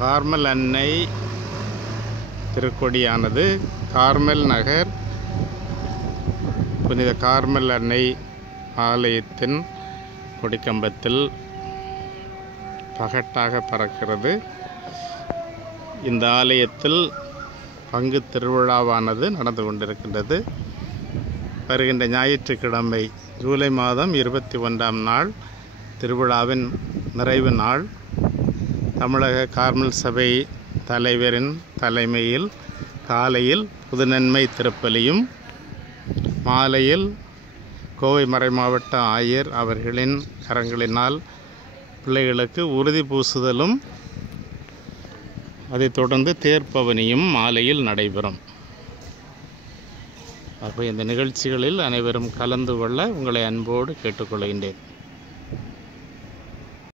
Carmel அன்னை திருக்கொடியானது Carmel நகர் புனித Carmel அன்னை ஆலயத்தின் கொடிக்கம்பத்தில் பகட்டாக பறக்கிறது. இந்த ஆலயத்தில் பங்கு திருவிழாவானது நடந்து கொண்டிருக்கின்றது. வருகின்ற ஞாயிற்றுக்கிழமை ஜூலை மாதம் 21ஆம் நாள் திருவிழாவின் நிறைவு நாள். தமிழக கார்மல் சபை தலைவரின் தலைமையில் காலையில் புதுநன்மை திருப்பலியும் மாலையில் கோவை மறைமாவட்ட ஆயர் அவர்களின் கரங்களினால் பிள்ளைகளுக்கு உறுதி பூசுதலும் அதைத் தொடர்ந்து தேர்ப்பவனியும் மாலையில் நடைபெறும். ஆகவே இந்த நிகழ்ச்சிகளில் அனைவரும் கலந்து கொள்ள உங்களை அன்போடு கேட்டுக்கொள்கின்றேன்.